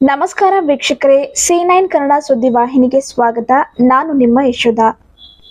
ನಮಸ್ಕಾರ ವೀಕ್ಷಕರೇ C nine Kannada ಸುದ್ದಿವಾಹಿನಿಗೆ ಸ್ವಾಗತ. ನಾನು ನಿಮ್ಮ ಯಶೋಧ.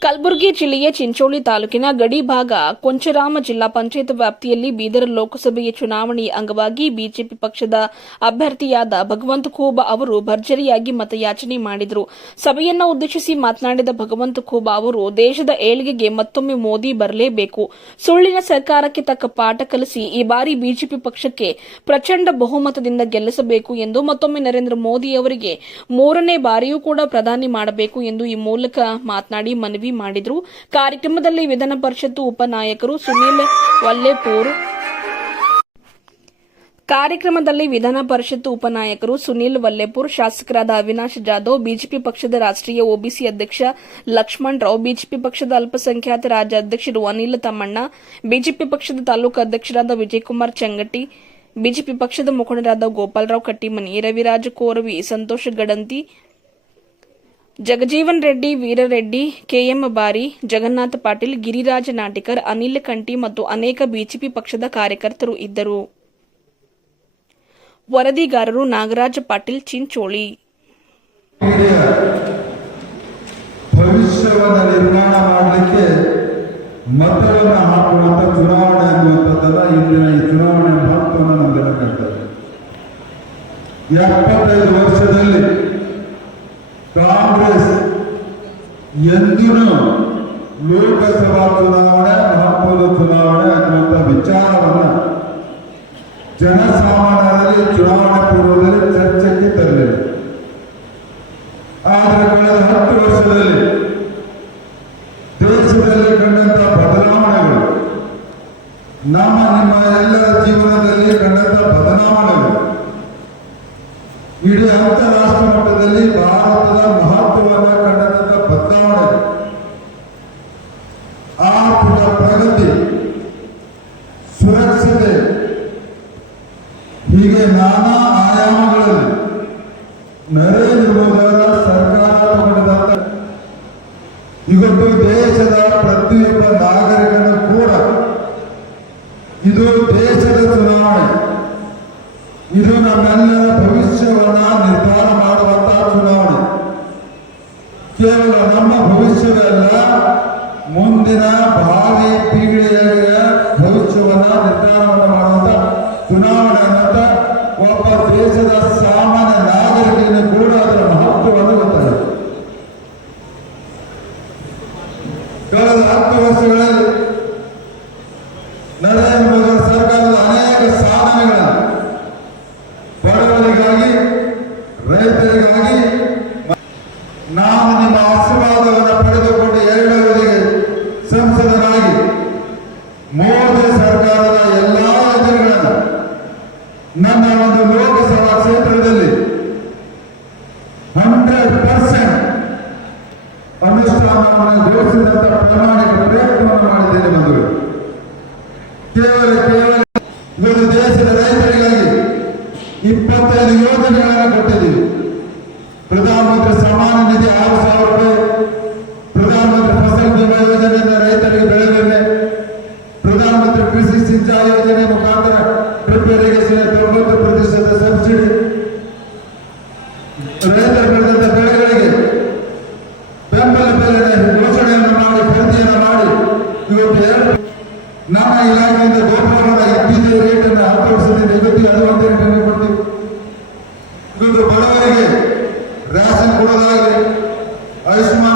ಕಲಬುರಗಿ ಜಿಲ್ಲೆಯ ಚಿಂಚೋಳಿ ತಾಲೂಕಿನ ಗಡಿ ಭಾಗ ಕೊಂಚರಾಮ ಜಿಲ್ಲಾ ಪಂಚಾಯತ್ ವ್ಯಾಪ್ತಿಯಲ್ಲಿ ಬೀದರ್ ಲೋಕಸಭೆಯ ಚುನಾವಣೆಯ ಅಂಗವಾಗಿ ಬಿಜೆಪಿ ಪಕ್ಷದ ಅಭ್ಯರ್ಥಿಯಾದ ಭಗವಂತ ಖೂಬ ಅವರು ಭರ್ಜರಿಯಾಗಿ ಮತಯಾಚನೆ ಮಾಡಿದರು. ಸಭೆಯನ್ನು ಉದ್ದೇಶಿಸಿ ಮಾತನಾಡಿದ ಭಗವಂತ ಖೂಬಾ ಅವರು, ದೇಶದ ಏಳಿಗೆಗೆ ಮತ್ತೊಮ್ಮೆ ಮೋದಿ ಬರಲೇಬೇಕು. ಸುಳ್ಳಿನ ಸರ್ಕಾರಕ್ಕೆ ತಕ್ಕ ಪಾಠ ಕಲಿಸಿ ಈ ಬಾರಿ ಬಿಜೆಪಿ ಪಕ್ಷಕ್ಕೆ ಪ್ರಚಂಡ ಬಹುಮತದಿಂದ ಗೆಲ್ಲಿಸಬೇಕು ಎಂದು ಮತ್ತೊಮ್ಮೆ ನರೇಂದ್ರ ಮೋದಿ ಅವರಿಗೆ ಮೂರನೇ ಬಾರಿಯೂ ಕೂಡ ಪ್ರಧಾನಿ ಮಾಡಬೇಕು ಎಂದು ಈ ಮೂಲಕ ಮಾತನಾಡಿ ಮನವಿ ಮಾಡಿದರು. ಕಾರ್ಯಕ್ರಮದಲ್ಲಿ ವಿಧಾನ ಪರಿಷತ್ತು ಉಪನಾಯಕರು ಸುನೀಲ್ ವಲ್ಲೇಪೂರ್. ಕಾರ್ಯಕ್ರಮದಲ್ಲಿ ವಿಧಾನ ಪರಿಷತ್ತು ಉಪನಾಯಕರು ಸುನೀಲ್ ವಲ್ಲೇಪುರ್, ಶಾಸಕರಾದ ಅವಿನಾಶ್ ಜಾಧವ್, ಬಿಜೆಪಿ ಪಕ್ಷದ ರಾಷ್ಟ್ರೀಯ ಒಬಿಸಿ ಅಧ್ಯಕ್ಷ ಲಕ್ಷ್ಮಣ್ ರಾವ್, ಬಿಜೆಪಿ ಪಕ್ಷದ ಅಲ್ಪಸಂಖ್ಯಾತ ರಾಜ್ಯ ಅಧ್ಯಕ್ಷರು ಅನಿಲ್ ತಮ್ಮಣ್ಣ, ಬಿಜೆಪಿ ಪಕ್ಷದ ತಾಲೂಕು ಅಧ್ಯಕ್ಷರಾದ ವಿಜಯಕುಮಾರ್ ಚಂಗಟಿ, ಬಿಜೆಪಿ ಪಕ್ಷದ ಮುಖಂಡರಾದ ಗೋಪಾಲರಾವ್ ಕಟ್ಟಿಮನಿ, ರವಿರಾಜ್ ಕೋರವಿ, ಸಂತೋಷ್ ಗಡಂತಿ ಜಗಜೀವನ್ ರೆಡ್ಡಿ, ವೀರರೆಡ್ಡಿ, ಕೆಎಂ ಬಾರಿ ಜಗನ್ನಾಥ್ ಪಾಟೀಲ್, ಗಿರಿರಾಜ ನಾಟಿಕರ್, ಅನಿಲ್ ಕಂಟಿ ಮತ್ತು ಅನೇಕ ಬಿಜೆಪಿ ಪಕ್ಷದ ಕಾರ್ಯಕರ್ತರು ಇದ್ದರು. ವರದಿಗಾರರು ನಾಗರಾಜ ಪಾಟೀಲ್ ಚಿಂಚೋಳಿ. ಭವಿಷ್ಯವನ್ನು ನಿರ್ಮಾಣ ಮಾಡಲಿಕ್ಕೆ ಮತವನ್ನು ಹಾಕುವಂಥ ಚುನಾವಣೆ ಅನ್ನುವಂಥದ್ದಲ್ಲ ಇಂದಿನ ಈ ಚುನಾವಣೆ ಮಹತ್ವವನ್ನು ನಮಗೆ ಎಪ್ಪತ್ತೈದು ವರ್ಷದಲ್ಲಿ ಎಂದೂ ಲೋಕಸಭಾ ಚುನಾವಣೆ ಮಹತ್ವದ ಚುನಾವಣೆ ಅನ್ನುವಂಥ ವಿಚಾರವನ್ನ ಜನಸಾಮಾನ್ಯರಲ್ಲಿ, ಚುನಾವಣೆ ಪೂರ್ವದಲ್ಲಿ ಚರ್ಚೆಗೆ ತರಲಿಲ್ಲ. ಆದರೆ ಕಳೆದ ಹತ್ತು ವರ್ಷದಲ್ಲಿ ನರೇಂದ್ರ ಸರ್ಕಾರ ತಗೊಂಡಿದ್ದಂತ ಇವತ್ತು ದೇಶದ ಪ್ರತಿಯೊಬ್ಬ ನಾಗರಿಕನ ಕೂಡ ಇದು ದೇಶದ ಚುನಾವಣೆ. ಇದು ನಮ್ಮೆಲ್ಲರ ಭವಿಷ್ಯವನ್ನ ನಿರ್ಧಾರ ಮಾಡುವಂತಹ ಚುನಾವಣೆ. ಕೇವಲ ನಮ್ಮ ಭವಿಷ್ಯವಲ್ಲ ಮುಂದಿನ ಭಾವಿ ಪೀಳಿಗೆಯ ಭವಿಷ್ಯವನ್ನ ನಿರ್ಧಾರವನ್ನು ಮಾಡುವಂತ ಚುನಾವಣೆ ಅನ್ನುವಂತ ಒಬ್ಬ ದೇಶದ ಸಾಮಾನ್ಯ ನಾಗರಿಕನ ಕೂಡ ಅದರ ಮಹತ್ವವನ್ನು ಅನುಷ್ಠಾನವನ್ನು ಘೋಷಿಸಿದಂತ ಪ್ರಾಮಾಣಿಕ ಪ್ರಯತ್ನವನ್ನು ಮಾಡಿದ್ದೇನೆ ಬಂಧುಗಳು ಕೇವಲ ಕೇವಲ ಇವತ್ತು ದೇಶದ ರೈತರಿಗಾಗಿ ಇಪ್ಪತ್ತೈದು ಯೋಜನೆಗಳನ್ನು ಕೊಟ್ಟಿದ್ದೀವಿ ಪ್ರಧಾನಮಂತ್ರಿ ಸಮಾನ ಇಲಾಖೆಯಿಂದ ಗೋಪಾಲದ ಇತ್ತೀಚಿನ ರೇಟ್ ಅನ್ನು ಹತ್ತು ವರ್ಷದಿಂದ ಇವತ್ತಿಗೆ ಅದು ಅಂತ ರೇಟನ್ನು ಕೊಡ್ತೀವಿ ಇವತ್ತು ಬಡವರಿಗೆ ರೇಷನ್ ಕೊಡೋದಾಗಲಿ ಆಯುಷ್ಮಾನ್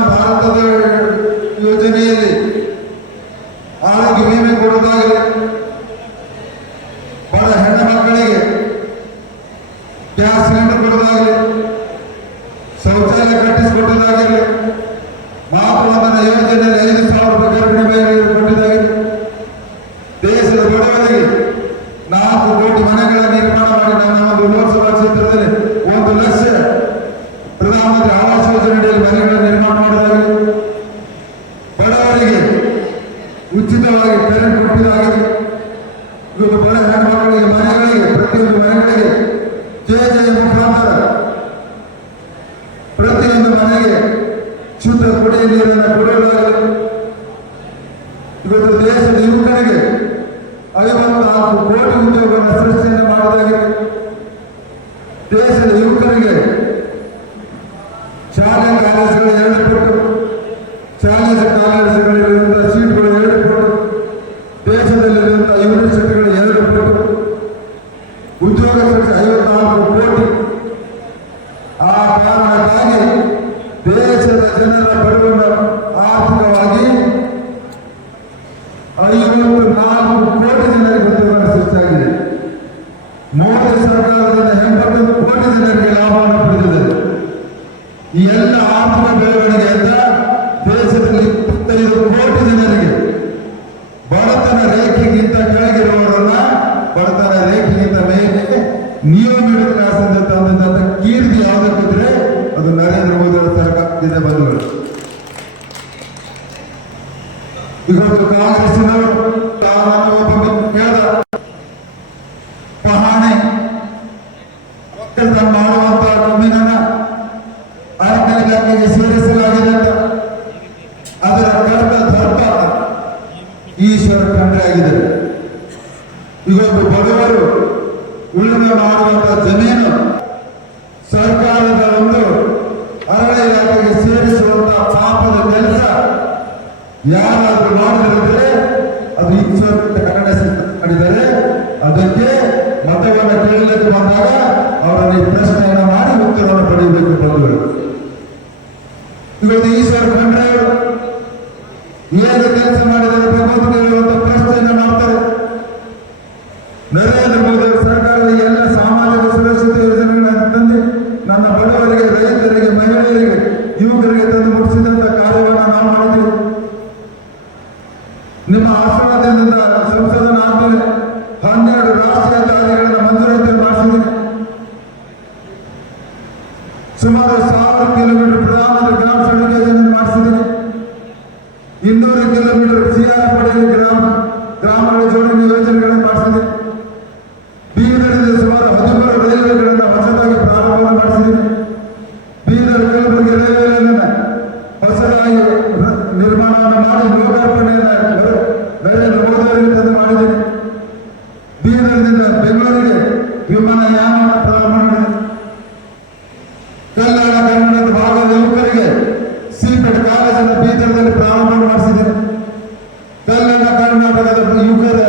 ಉಚಿತವಾಗಿ ಕರೆಂಟ್ ಕೊಟ್ಟಿದ್ದಾಗಿದೆ ಇವತ್ತು ಬಡ ಹೆಣ್ಮಕ್ಕಳಿಗೆ ಮನೆಗಳಿಗೆ ಪ್ರತಿಯೊಂದು ಮನೆಗಳಿಗೆ ಜೆ ಮುಖಾಂತರ ಪ್ರತಿಯೊಂದು ಮನೆಗೆ ಶುದ್ಧ ಕುಡಿಯ ನೀರನ್ನು ಕೊಡಲಾಗಲಿ ಇವತ್ತು ದೇಶದ ಯುವಕರಿಗೆ ಐವತ್ನಾಲ್ಕು ಕೋಟಿ ಉದ್ಯೋಗವನ್ನು ಸೃಷ್ಟಿಯನ್ನು ಮಾಡಲಾಗಿದೆ ದೇಶದ ಯುವಕರಿಗೆ ಶಾಲೆ ಕಾಲೇಜುಗಳು ಎರಡು ಪಟ್ಟು ಶಾಲೆ ಕಾಲೇಜುಗಳಿರುವಂತಹ ಇಪ್ಪತ್ತೈದು ಕೋಟಿ ಜನರಿಗೆ. ಬಡತನ ರೇಖೆಗಿಂತ ಕೆಳಗಿರುವವರನ್ನ ಬಡತನ ರೇಖೆಗಿಂತ ಮೇಲೆ ನಿಯಮ ಮಿಡಲ್ ಕ್ಲಾಸ್ ಅಂತ ತಂದಂತ ಕೀರ್ತಿ ಯಾವುದಕ್ಕಿದ್ರೆ ಅದು ನರೇಂದ್ರ ಮೋದಿ ಅವರ ಸರ್ಕಾರದಿಂದ ಬಂದವರು. ಇವತ್ತು ಕಾಂಗ್ರೆಸ್ಸಿನವರು ತಾನನ್ನು ವ್ಯಕ್ತಿ ಕೇಳ್ದ ಪಹಾಣೆ ಒಕ್ಕಲ್ತನ ಮಾಡುವಂತಹ ಜಮೀನನ್ನ ಅರಣ್ಯ ಇಲಾಖೆಗೆ ಸೇರಿಸಲಾಗಿದೆ ಅಂತ ಅದರ ಕರ್ಮ, ಧರ್ಮ, ಈಶ್ವರ ಖಂಡ್ರೆ ಆಗಿದ್ದಾರೆ ಇವತ್ತು ಬಡವರು ಉಳುಮೆ ಮಾಡುವಂತ ಜಮೀನು ಸರ್ಕಾರದ ಒಂದು ಅರಣ್ಯ ಇಲಾಖೆಗೆ ಸೇರಿಸುವಂತ ಪಾಪದ ಕೆಲಸ ಯಾರಾದ್ರೂ ಮಾಡಿದ್ರೆ ಅದು ಈಶ್ವರ ಕನ್ನಡ ಮಾಡಿದ್ದಾರೆ ಏನು ಕೆಲಸ ಮಾಡಿದರೆ ಕೇಳುವಂತ ಪ್ರಶ್ನೆಯನ್ನು ಮಾಡ್ತಾರೆ. ನರೇಂದ್ರ ಮೋದಿ ಸರ್ಕಾರದ ಎಲ್ಲ ಸಾಮಾಜಿಕ ಸುರಕ್ಷತೆ ಯೋಜನೆಗಳನ್ನು ತಂದು ನನ್ನ ಬಡವರಿಗೆ, ರೈತರಿಗೆ, ಮಹಿಳೆಯರಿಗೆ, ಯುವಕರಿಗೆ ತಂದು ಮುಟ್ಟಿಸಿದಂತ ಕಾರ್ಯವನ್ನು ನಾವು ಮಾಡಿದ್ದೀವಿ. ನಿಮ್ಮ ಆಶೀರ್ವಾದದಿಂದ ಸಂಸದನ ಆದ್ಮೇಲೆ ಹನ್ನೆರಡು ರಾಷ್ಟ್ರೀಯ ಜಾರಿಗಳನ್ನು ಕಿಲೋಮೀಟರ್ ಸಿಆರ್ ಪಡೆಯಲು ಗ್ರಾಮ ಗ್ರಾಮಗಳ ಜೋಡಣೆ ಯೋಜನೆಗಳನ್ನು ಮಾಡಿಸಿದೆ ಬೀದರ್ನಿಂದ ಸುಮಾರು ಹದಿಮೂರು ರೈಲ್ವೆಗಳನ್ನು ಹೊಸದಾಗಿ ಪ್ರಾರಂಭವನ್ನು ಮಾಡಿಸಿದ್ದೀನಿ ಬೀದರ್ ಕಲಬುರಗಿ ರೈಲ್ವೆ ಲೈನನ್ನು ಹೊಸದಾಗಿ ರ- ನಿರ್ಮಾಣವನ್ನು ಮಾಡಿ una